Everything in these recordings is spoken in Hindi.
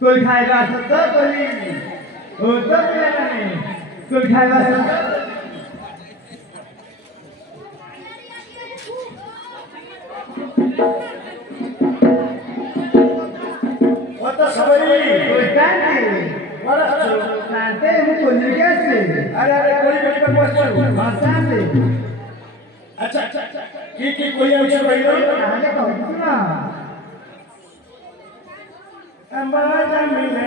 कोई खाएगा सत्ता कोई होता नहीं कोई खाएगा होता सबरी कोई कांटे बड़ा कांटे मुझे बोलने कैसे अरे कोई बेटी पर बस मारते अच्छा की कोई ऐसे भाई लो कहां कहूं ना अम्बाजा मिलना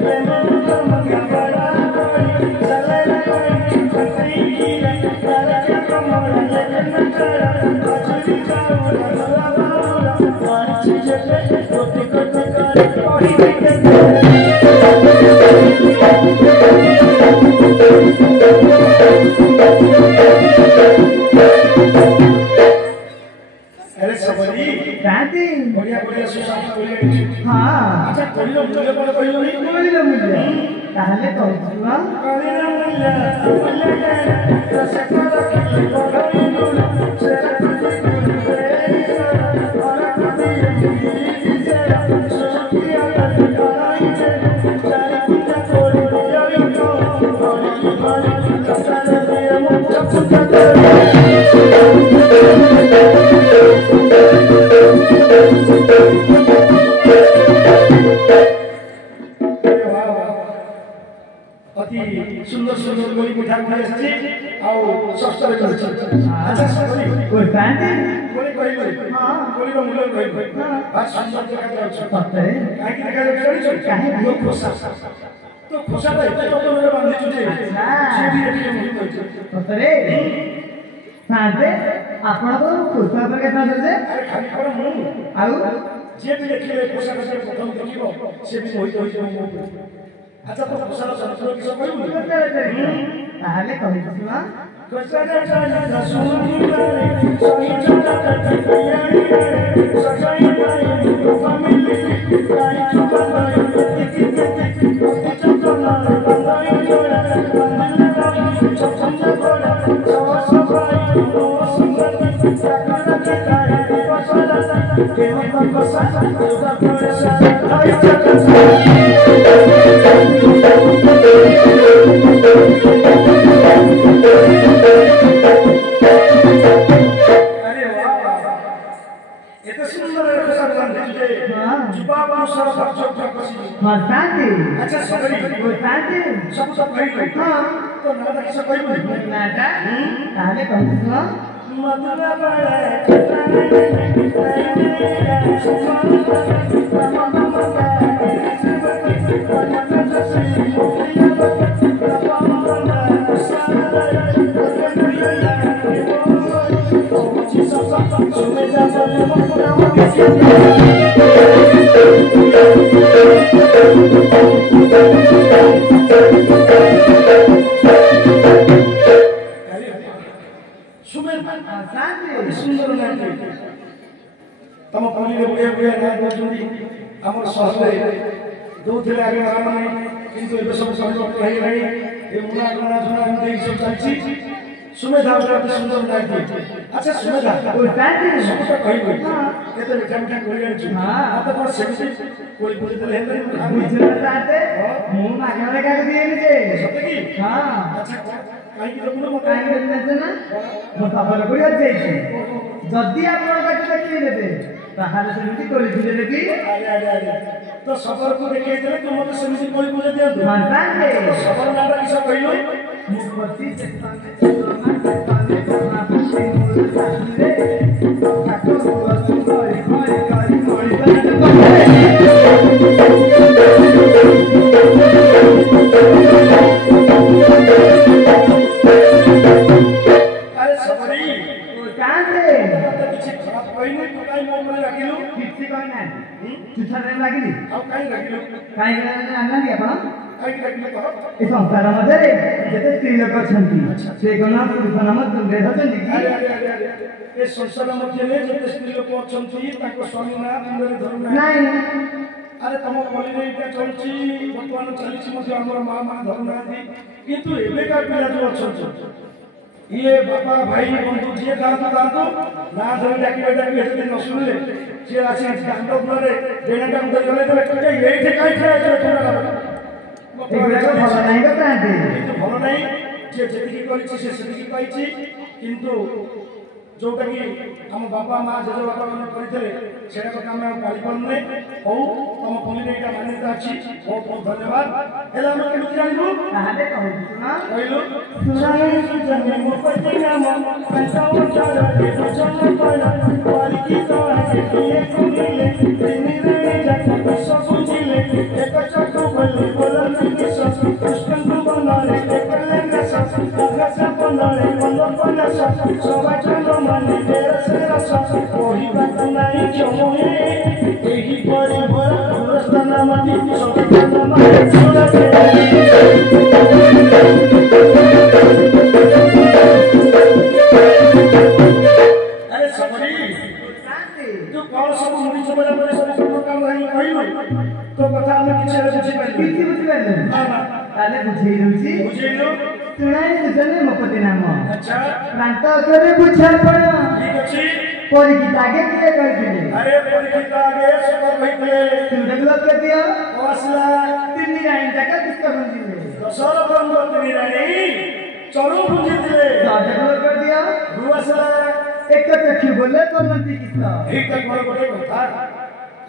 प्रेम को मंगवारा चले कोई पति की रखा को मोरा लगन करा कचरी चावल लगा पांच चले कोटी कोटी करे कोई अरे सबरी कांटे बढ़िया सुशांत बोले हां अच्छा कोई लोग मुझे पर कोई लोग नहीं कोई ना मुझे ताहले कहूं ना कोई ना मुझे रसकरा की कोई गुण सेरा और कभी सेरा सोचिया कराई चार पूजा कोड़ी यो यो और कसारे मेरा मुझ चुका सुंदर सुंदर कोई मिठा खाए छी आउ सस्ता कर छी अच्छा सस्ता कोई कांटे कोई हां कोई रो मूल्य कोई हां सुंदर जगह जाउ छ पत्ते काहे की जगह चढ़ी छ काहे यो खोसा तो खोसा तो मेरे बांधी छुटे सीधी एटी मुही होई पत्ते कांटे आपण तो खोसा पर केतना दे अरे खाली पर मु आउ जे भी देखिले खोसा के प्रथम देखिबो से भी होई होई अच्छा तो खोसा संस्कृत की सब कहू ताहले कहूं ना खोसा जाना सुनी रे सोई चला तैयारी रे सजाई पाई तो फैमिली कारी चुका पाई ओके चला बंदाई जोड़ा बंदन रावी चचंद गोड़ा सवा सफाई ओ सुंदर साकरा के कारी बसला के हम बसा खुदा पैसा आई चचा अच्छा सबरी कोई कांटे सब सब कही हां तो नाटक सब कही नाटक ताहले कहूं ना मधुरा बड़ा सुंदर नायक तम पल्ली बुढ़िया बुढ़िया नायक होती आम सहर दौले आगे आराम किंतु ए सब परिवर्तन है नहीं ये मुना गणा झुना एमती सब चलती सुमेधा बड़ा सुंदर नायक अच्छा सुमेधा ओ तांती सबटा कहि ए तो मिठा मिठा कोई आछु हां तो पर सेमती कोई बोली देले हेले बुझला ताते मु मागले का दिए जे सत्य की हां अच्छा काई की तो मत काई के ना मत आपन कोई जाई जदी आपन का देखि देबे ताहाले सेमती कोली दिले देबी अरे तो सबर को देखे देले तो मत सेमती कोली बुझे दिया तू मानतांगे तो सबर नाटा किसा कहिलो मुपति से ताने करना खुशी मोर साथी रे ठाकुर को सुंदर घरे करी मोरी अरे सबरी ओ तांते किछि खराब कहिलो तो काई मोर में रखिलो किछि कोइ ना तुछारे लागिली अब काई रखिलो काई आना दिया आपण काई रखिलो कह ए संसार मध्यरे जेते स्त्री लोक छंती से गना पुरुष नाम तुंगे हचंती अरे ए संसार मध्ये ने जते स्त्री लोक अछंती ताको स्वामी ना तुंगे धरना नाही अरे तम पल्ली रे इटा चलची भगवान चलीची मध्ये हमर मां मां धरना दी किंतु एबे का पिला जो अछंती ये बाबा भाई बंधु जे दांतो ना धर डाकी डाकी हेते न सुनले जे आसी दांतो पुरे देना काम कर गले तो एठे काई छे एगुड़ा को भला नाही का तांते किंतु भलो नाही जे जेतिकी करिछि से सेतिकी पाइछि किंतु जोटा कि हम बापा मां जेजे बापा माने करितले सेटा को काम हम पाली पन्ने हो तम पल्ली रे इटा मान्यता अछि बहुत बहुत धन्यवाद एला हम केनु जानिबु ताहाले कहू सुना कहिलो सुनाए जन्मे मोपति नाम कंसाओ चारा के चल पाना वाली की तो है किए कुमिले तिनी रे जग सब बुझिले एक चक्र बल्ले बोलन की सब कृष्ण को बनाले एक लेंगे सब आकाश बनाले मन बना सब सब चलो मन तेरा से रसा कोई बात नहीं क्यों है यही बड़ी बड़ा रास्ता नाम दी सब नाम सुना तो कौन सब मुड़ी से बड़ा बड़ा सब काम नहीं कहिलो तो कथा में किछ बुझी पाइलो किछि बुझि पाइलो हां ताले बुझेई रहउछि बुझेइलो सुनाए जने मपति नाम अच्छा प्रांत करे बुझा पड़ा ठीक अछि परिचित आगे किए कहथिले अरे परिचित आगे सब कहितले तुंडक लोग के दियो ओसला तिन्नी राइन जका किसका बुझिले दशर बंद तिनी रानी चलो बुझितले तुंडक लोग के दियो रुआसला एक चक्षु बोले कोनती किसका ठीक तक मोर गोटे कथा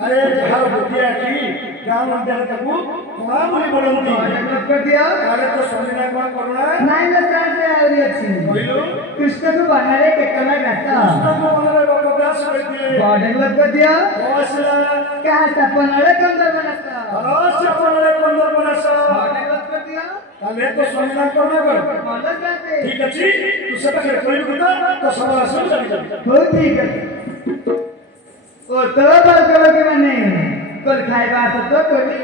अरे जहार बुद्धिया की गांव मंदिर तकू कोना बोली बोलंती तुंडक लोग के दियो अरे तो समझना कोन करुणा नाइन प्रांत आउरी अछि कहिलो कृष्ण को बनारे केकला गाता कृष्ण को मनरे प्रकाश करतिले तुंडक लोग के दियो ओसला कहा सपनरे कंदर बनता अरस अपनरे कंदर बनसा तुंडक लोग के दियो ताले तो समझना कोन कर मदद करते ठीक अछि तू सेटा के कहिलो कथा तो सब आसन चली जा हो ठीक है ओ तो बाल के माने कोल खाइबा तो कोली